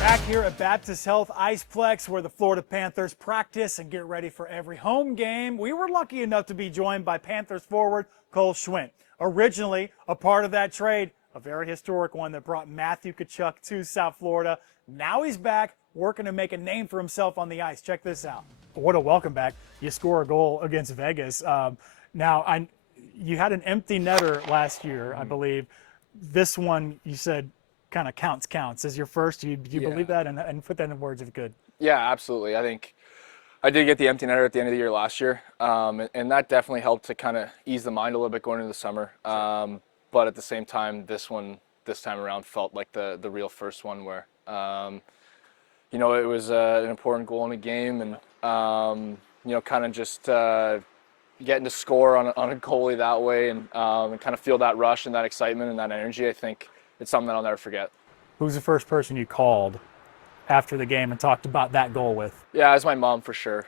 Back here at Baptist Health Iceplex, where the Florida Panthers practice and get ready for every home game, we were lucky enough to be joined by Panthers forward Cole Schwindt. Originally a part of that trade, a very historic one that brought Matthew Tkachuk to South Florida. Now he's back working to make a name for himself on the ice. Check this out. What a welcome back. You score a goal against Vegas. You had an empty netter last year, I believe. This one, you said, kind of counts as your first. Do you believe that and put that in words if you could? Yeah, absolutely. I think I did get the empty netter at the end of the year last year, and that definitely helped to kind of ease the mind a little bit going into the summer. But at the same time, this time around felt like the real first one where, it was an important goal in a game, and kind of just getting to score on a goalie that way, and kind of feel that rush and that excitement and that energy. I think it's something that I'll never forget. Who's the first person you called after the game and talked about that goal with? Yeah, it's my mom for sure.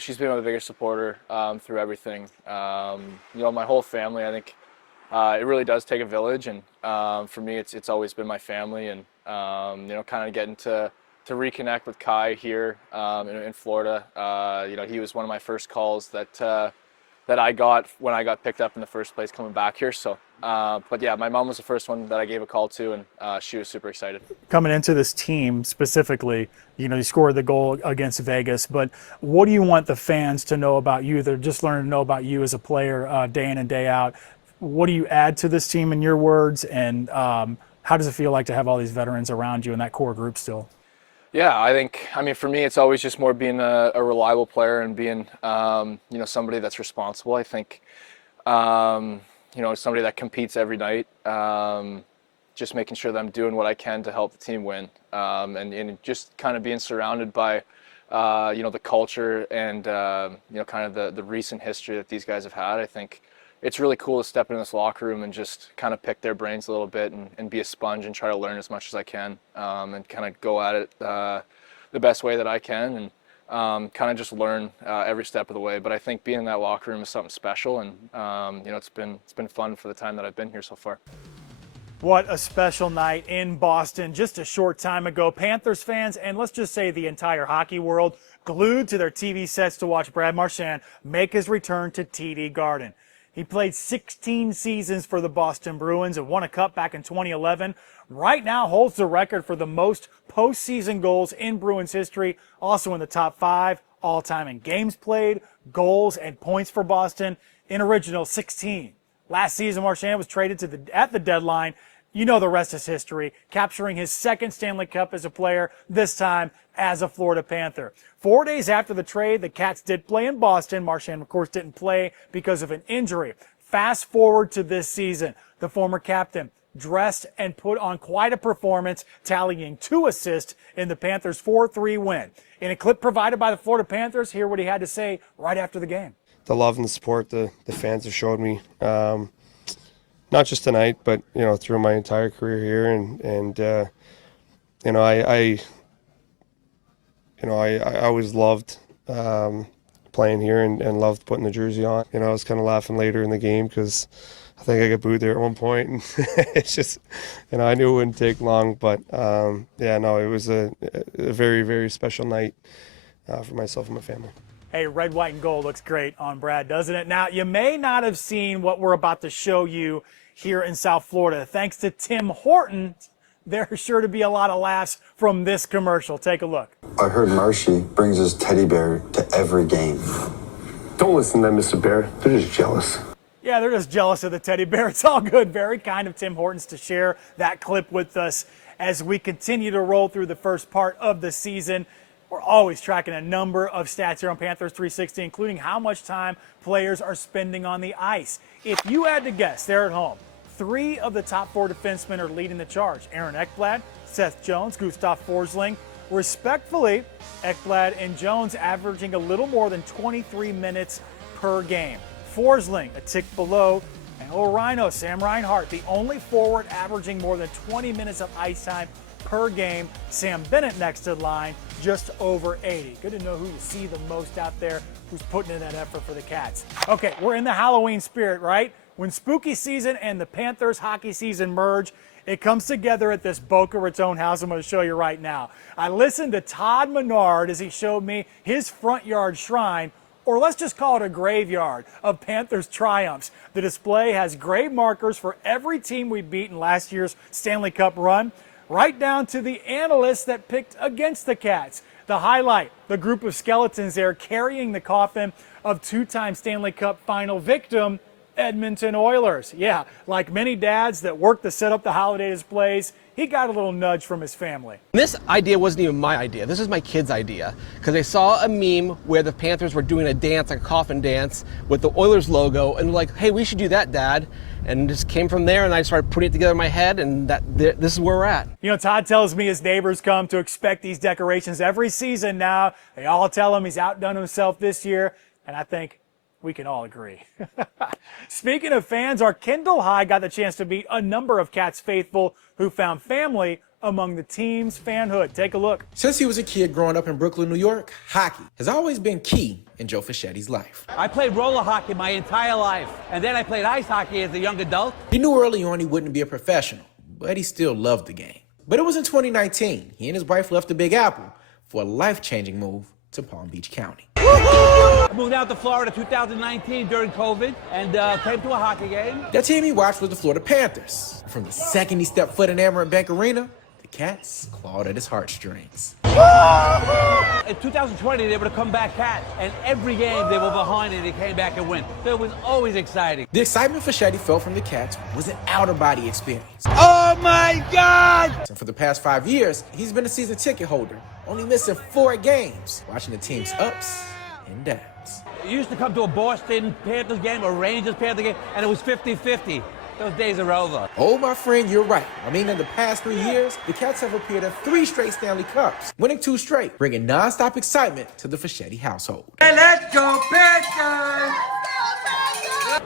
She's been my biggest supporter through everything. My whole family, I think it really does take a village, and for me, it's always been my family, and kind of getting to reconnect with Kai here in Florida. He was one of my first calls that I got when I got picked up in the first place coming back here. So, but yeah, my mom was the first one that I gave a call to, and she was super excited. Coming into this team specifically, you scored the goal against Vegas, but what do you want the fans to know about you? They're just learning to know about you as a player day in and day out. What do you add to this team in your words, and how does it feel like to have all these veterans around you in that core group still? Yeah, for me, it's always just more being a reliable player and being, somebody that's responsible. I think, somebody that competes every night, just making sure that I'm doing what I can to help the team win, and just kind of being surrounded by, the culture and, kind of the recent history that these guys have had. I think it's really cool to step in this locker room and just kind of pick their brains a little bit and be a sponge and try to learn as much as I can, and kind of go at it the best way that I can, and kind of just learn every step of the way. But I think being in that locker room is something special, and it's been fun for the time that I've been here so far. What a special night in Boston just a short time ago. Panthers fans, and let's just say the entire hockey world, glued to their TV sets to watch Brad Marchand make his return to TD Garden. He played 16 seasons for the Boston Bruins and won a cup back in 2011. Right now holds the record for the most postseason goals in Bruins history, also in the top 5 all-time in games played, goals, and points for Boston, in original 16. Last season, Marchand was traded at the deadline. You know the rest is history, capturing his second Stanley Cup as a player, this time as a Florida Panther. 4 days after the trade, the Cats did play in Boston. Marchand, of course, didn't play because of an injury. Fast forward to this season, the former captain dressed and put on quite a performance, tallying 2 assists in the Panthers' 4-3 win. In a clip provided by the Florida Panthers, hear what he had to say right after the game. The love and the support the fans have showed me, not just tonight, but through my entire career here, and I always loved playing here and loved putting the jersey on. I was kind of laughing later in the game because I think I got booed there at one point, and it's just, I knew it wouldn't take long, but it was a very, very special night for myself and my family. Hey, red, white, and gold looks great on Brad, doesn't it? Now, you may not have seen what we're about to show you here in South Florida. Thanks to Tim Hortons, there's sure to be a lot of laughs from this commercial. Take a look. I heard Marshy brings his teddy bear to every game. Don't listen to them, Mr. Bear. They're just jealous. Yeah, they're just jealous of the teddy bear. It's all good. Very kind of Tim Hortons to share that clip with us as we continue to roll through the first part of the season. We're always tracking a number of stats here on Panthers 360, including how much time players are spending on the ice. If you had to guess there at home, 3 of the top 4 defensemen are leading the charge. Aaron Ekblad, Seth Jones, Gustav Forsling. Respectfully, Ekblad and Jones averaging a little more than 23 minutes per game. Forsling a tick below, and old Rhino, Sam Reinhart, the only forward averaging more than 20 minutes of ice time per game. Sam Bennett next in line, just over 80. Good to know who you see the most out there, who's putting in that effort for the Cats. Okay, we're in the Halloween spirit, right? When spooky season and the Panthers hockey season merge, It comes together at this Boca Raton house I'm going to show you right now. I listened to Todd Menard as he showed me his front yard shrine, or let's just call it a graveyard, of Panthers triumphs. The display has grave markers for every team we beat in last year's Stanley Cup run, right down to the analysts that picked against the Cats. The highlight, the group of skeletons there carrying the coffin of two-time Stanley Cup final victim, Edmonton Oilers. Yeah, like many dads that work to set up the holiday displays, he got a little nudge from his family. This idea wasn't even my idea. This is my kid's idea, because they saw a meme where the Panthers were doing a dance, like a coffin dance, with the Oilers logo, and they're like, hey, we should do that, Dad. And it just came from there, and I started putting it together in my head, and this is where we're at. You know, Todd tells me his neighbors come to expect these decorations every season now. They all tell him he's outdone himself this year, and I think we can all agree. Speaking of fans, our Kendall High got the chance to meet a number of Cats faithful who found family among the team's fanhood. Take a look. Since he was a kid growing up in Brooklyn, New York, hockey has always been key in Joe Fichetti's life. I played roller hockey my entire life, and then I played ice hockey as a young adult. He knew early on he wouldn't be a professional, but he still loved the game. But it was in 2019, he and his wife left the Big Apple for a life-changing move to Palm Beach County. I moved out to Florida 2019 during COVID and came to a hockey game. That team he watched was the Florida Panthers. From the second he stepped foot in Amerant Bank Arena, the Cats clawed at his heartstrings. In 2020, they were to come back Cats, and every game they were behind and they came back and win. So it was always exciting. The excitement Fischetti felt from the Cats was an out-of-body experience. Oh my God! And for the past 5 years, he's been a season ticket holder, only missing 4 games, watching the team's ups and downs. You used to come to a Boston Panthers game, a Rangers Panthers game, and it was 50-50. Those days are over. Oh, my friend, you're right. I mean, in the past 3 years, the Cats have appeared in 3 straight Stanley Cups, winning 2 straight, bringing nonstop excitement to the Fischetti household. Hey, let's go Panthers!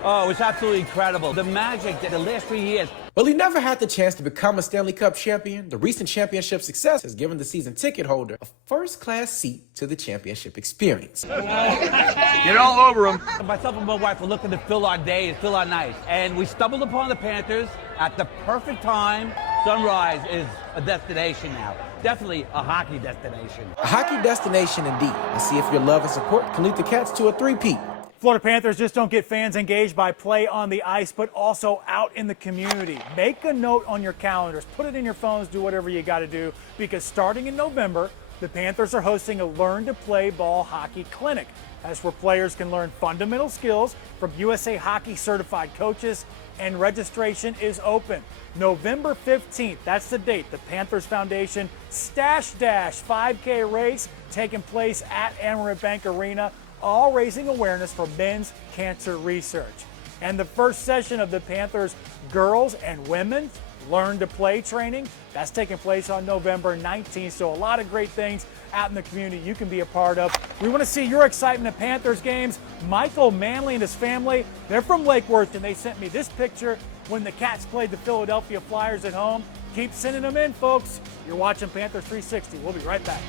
Oh, it's absolutely incredible. The magic that the last 3 years. Well, he never had the chance to become a Stanley Cup champion. The recent championship success has given the season ticket holder a first-class seat to the championship experience. Get all over him. Myself and my wife were looking to fill our days, fill our nights, and we stumbled upon the Panthers at the perfect time. Sunrise is a destination now. Definitely a hockey destination. A hockey destination indeed. Let's see if your love and support can lead the Cats to a three-peat. Florida Panthers just don't get fans engaged by play on the ice, but also out in the community. Make a note on your calendars, put it in your phones, do whatever you got to do, because starting in November, the Panthers are hosting a Learn to Play Ball Hockey Clinic. That's where players can learn fundamental skills from USA Hockey certified coaches, and registration is open. November 15th, that's the date. The Panthers Foundation Stash Dash 5K race taking place at Amerant Bank Arena, all raising awareness for men's cancer research. And the first session of the Panthers girls and women's Learn to Play training, that's taking place on November 19th. So a lot of great things out in the community you can be a part of. We want to see your excitement at Panthers games. Michael Manley and his family, they're from Lake Worth, and they sent me this picture when the Cats played the Philadelphia Flyers at home. Keep sending them in, folks. You're watching Panthers 360. We'll be right back.